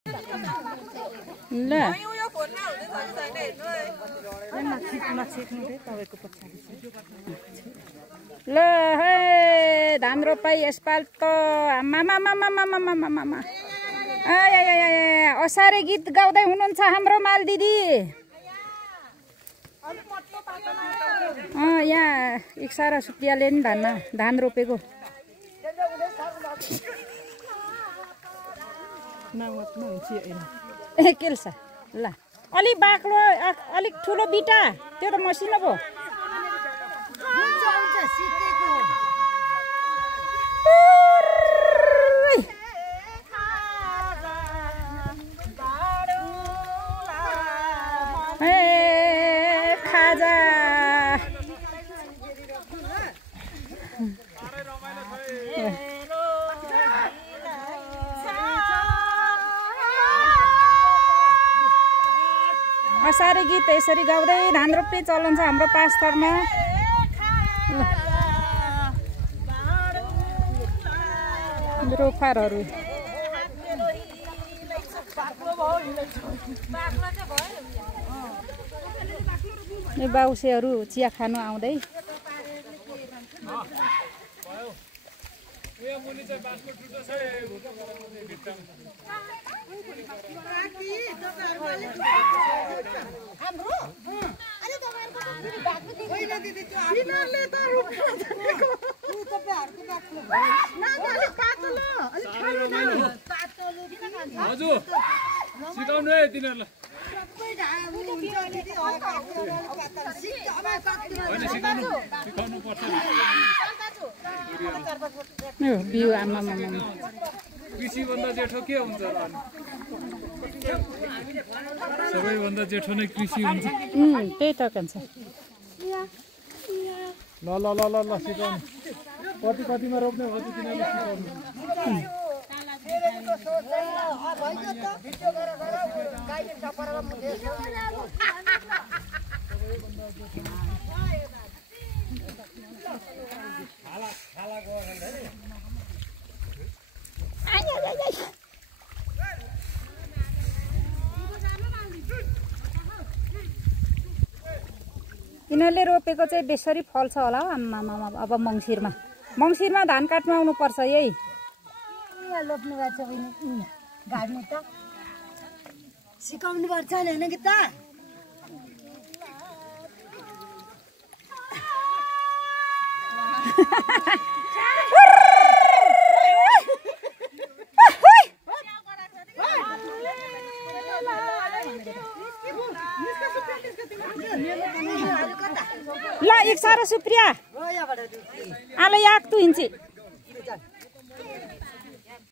ल ल हे धान रोपाई यसपाल त आमामामामामामामामा असारे गीत गाउँदै हुनुहुन्छ हाम्रो माल दिदी। यहाँ इक्सारा सुप्रियाले नि धान रोपेको केल्छ ल अलि बाक्लो अलिक ठुलो बिटा त्यो त मसिनो पो खाजा असारे गीत यसरी गाउँदै धान रोप्ने चलन छ हाम्रो पाँचथरमा। रोफारहरू बाउसेहरू चिया खानु आउँदै हजुर सिकाउनु है तिनीहरूलाई बिउ आमा कृषिभन्दा जेठो के हुन्छ र सबैभन्दा जेठो नै कृषि हुन्छ। त्यही त भन्छ। ल ल ल ल ल सिकाउनु कति कतिमा रोप्ने हो तिनीहरूले सिकाउनु। यिनीहरूले रोपेको चाहिँ बेसरी फल्छ होला हौ आम्मामा। अब मङ्सिरमा धान काट्नु आउनुपर्छ यही लोप्नु पर्छ घाट्नु त सिकाउनु पर्छ होइन कि त ल एक सारा सुप्रिया आलो याक तू हिँड्छ